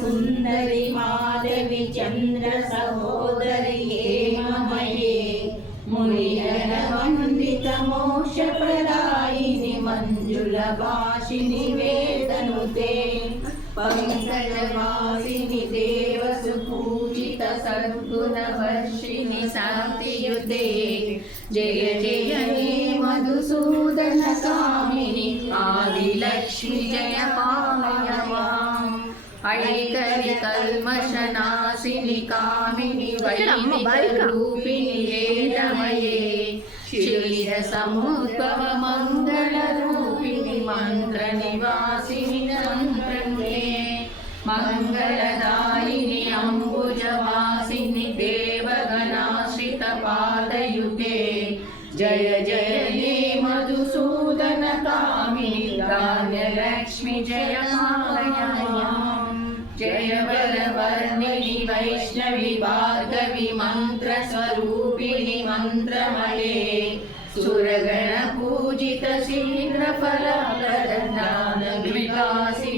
सुन्दरि माधवी चन्द्र सहोदरि हेममये मुनिजनवन्दित मोक्षप्रदायिनि मञ्जुलभाषिनि वेदनुते पङ्कजवासिनि देवसुपूजित सद्गुणवर्षिणि शान्तियुते जय जय हे मधुसूदन कामिनि आदिलक्ष्मि जय पालय माम् ऐकरि कल्मषनाशिनि कामिनि वैदिकरूपिणि वेदमये क्षीरसमुद्भव मङ्गलरूपिणि मन्त्रनिवासिनि मन्त्रनुते मङ्गलदायिनि अम्बुजवासिनि देवगणाश्रितपादयुते जय जय हे मधुसूदन कामिनि धान्यलक्ष्मि जय पालय माम् जय वरवर्णिनि वैष्णवि भार्गवि मन्त्रस्वरूपिणि मन्त्रमये सुरगण पूजित शीघ्रफलप्रद ज्ञानविकासि